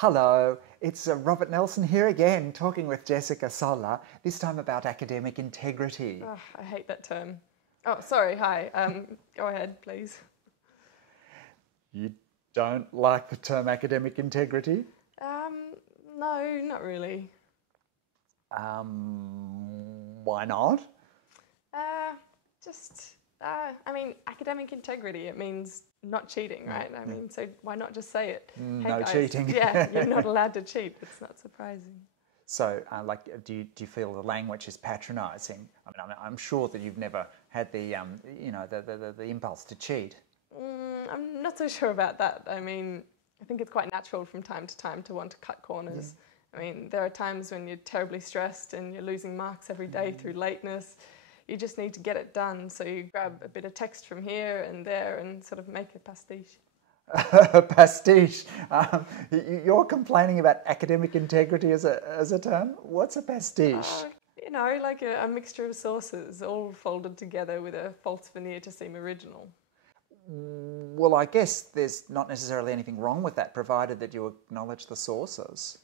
Hello, it's Robert Nelson here again, talking with Jessica Sola, this time about academic integrity. Oh, I hate that term. Oh, sorry, hi. Go ahead, please. You don't like the term academic integrity? No, not really. Why not? Academic integrity, it means not cheating, right? So why not just say it? Hey No guys, cheating. Yeah, you're not allowed to cheat. It's not surprising. So, do you feel the language is patronising? I'm sure that you've never had the impulse to cheat. I'm not so sure about that. I think it's quite natural from time to time to want to cut corners. There are times when you're terribly stressed and you're losing marks every day through lateness. You just need to get it done, so you grab a bit of text from here and there and sort of make a pastiche. Pastiche. You're complaining about academic integrity as a term? What's a pastiche? Like a mixture of sources, all folded together with a false veneer to seem original. Well, I guess there's not necessarily anything wrong with that, provided that you acknowledge the sources.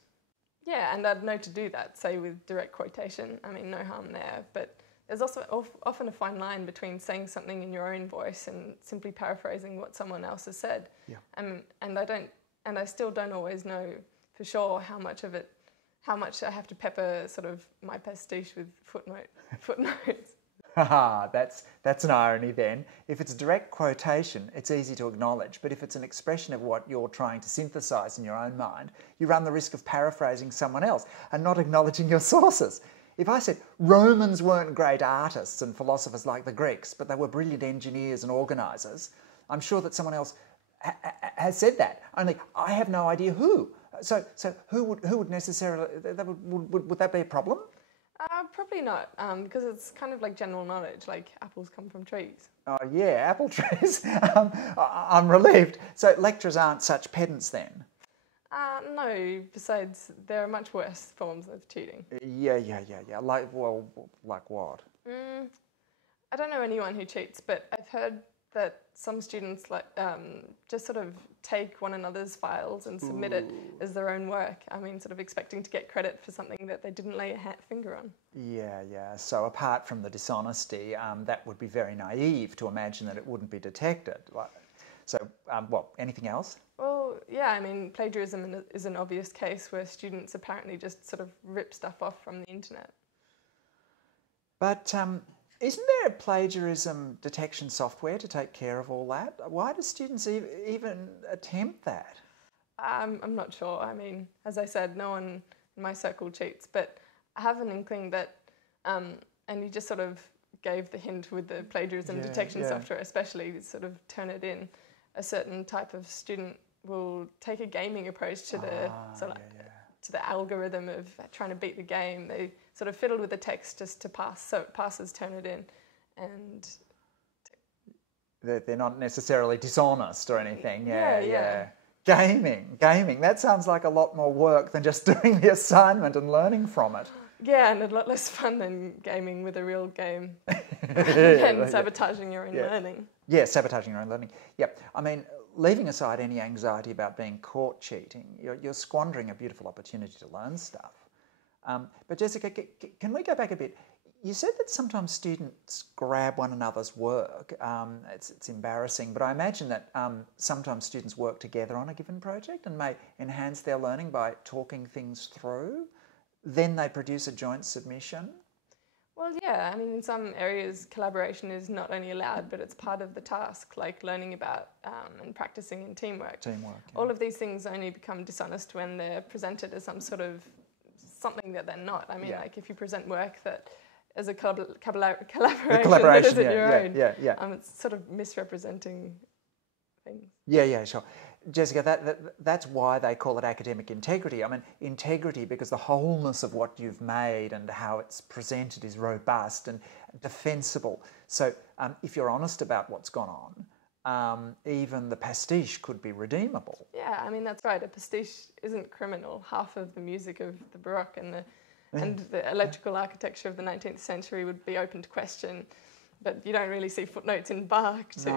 Yeah, and I'd know to do that, say with direct quotation. No harm there, but there's also often a fine line between saying something in your own voice and simply paraphrasing what someone else has said. Yeah. And I still don't always know for sure how much I have to pepper sort of my pastiche with footnotes. Haha, that's an irony then. If it's a direct quotation, it's easy to acknowledge, but if it's an expression of what you're trying to synthesise in your own mind, you run the risk of paraphrasing someone else and not acknowledging your sources. If I said Romans weren't great artists and philosophers like the Greeks, but they were brilliant engineers and organisers, I'm sure that someone else has said that. Only I have no idea who. So who would necessarily? Would that be a problem? Probably not, because it's kind of like general knowledge, like apples come from trees. Oh yeah, apple trees. I'm relieved. So lecturers aren't such pedants then? No, besides, there are much worse forms of cheating. Yeah. Like what? I don't know anyone who cheats, but I've heard that some students just sort of take one another's files and submit it as their own work. Sort of expecting to get credit for something that they didn't lay a finger on. Yeah. So apart from the dishonesty, that would be very naive to imagine that it wouldn't be detected. So, anything else? Well, yeah, plagiarism is an obvious case where students apparently just sort of rip stuff off from the internet. But isn't there plagiarism detection software to take care of all that? Why do students even attempt that? I'm not sure. As I said, no one in my circle cheats, but I have an inkling that, and you just sort of gave the hint with the plagiarism detection software, especially sort of turn it in. A certain type of student will take a gaming approach to the to the algorithm of trying to beat the game. They sort of fiddle with the text just to pass, so it passes, turn it in, and they're not necessarily dishonest or anything. Yeah. Gaming. That sounds like a lot more work than just doing the assignment and learning from it. Yeah, and a lot less fun than gaming with a real game and sabotaging your own learning. Yeah, sabotaging your own learning. Yep. Leaving aside any anxiety about being caught cheating, you're squandering a beautiful opportunity to learn stuff. But Jessica, can we go back a bit? You said that sometimes students grab one another's work. It's embarrassing, but I imagine that sometimes students work together on a given project and may enhance their learning by talking things through. Then they produce a joint submission? Well, yeah, in some areas collaboration is not only allowed, but it's part of the task, like learning about and practicing in teamwork. Yeah. All of these things only become dishonest when they're presented as some sort of something that they're not. Like if you present work that is a collaboration that isn't your own, it's sort of misrepresenting things. Yeah, sure. Jessica, that's why they call it academic integrity. Integrity because the wholeness of what you've made and how it's presented is robust and defensible. So if you're honest about what's gone on, even the pastiche could be redeemable. Yeah, that's right. A pastiche isn't criminal. Half of the music of the Baroque and the electrical architecture of the 19th century would be open to question. But you don't really see footnotes in Bach to say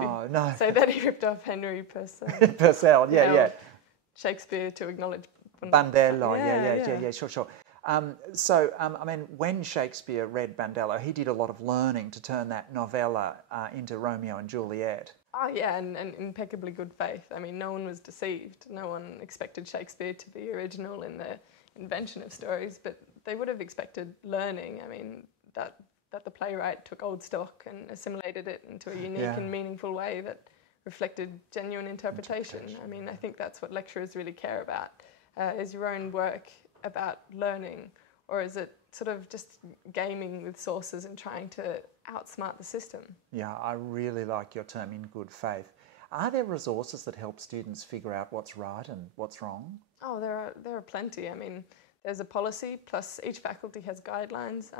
that he ripped off Henry Purcell. Purcell, yeah. Shakespeare to acknowledge Bandello, yeah, sure. I mean, when Shakespeare read Bandello, he did a lot of learning to turn that novella into Romeo and Juliet. Oh yeah, and impeccably good faith. I mean, no one was deceived. No one expected Shakespeare to be original in the invention of stories, but they would have expected learning. I mean, that the playwright took old stock and assimilated it into a unique and meaningful way that reflected genuine interpretation. I mean, I think that's what lecturers really care about. Is your own work about learning, or is it sort of just gaming with sources and trying to outsmart the system? Yeah, I really like your term, in good faith. Are there resources that help students figure out what's right and what's wrong? Oh, there are plenty. I mean, there's a policy, plus each faculty has guidelines.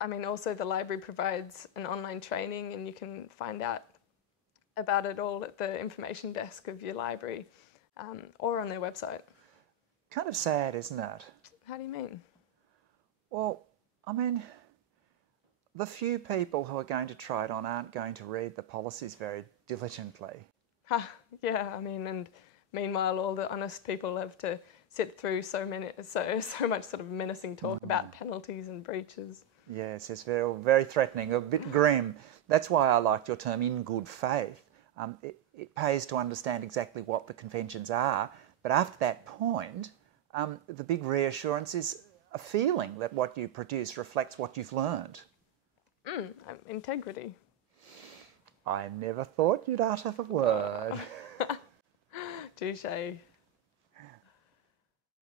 I mean, also the library provides an online training, and you can find out about it all at the information desk of your library or on their website. Kind of sad, isn't it? How do you mean? Well, I mean, the few people who are going to try it on aren't going to read the policies very diligently. Yeah, I mean, and meanwhile, all the honest people have to sit through so much sort of menacing talk about penalties and breaches. Yes, it's very, very threatening, a bit grim. That's why I liked your term, in good faith. It pays to understand exactly what the conventions are, but after that point, the big reassurance is a feeling that what you produce reflects what you've learned. Integrity. I never thought you'd utter the word. Touché.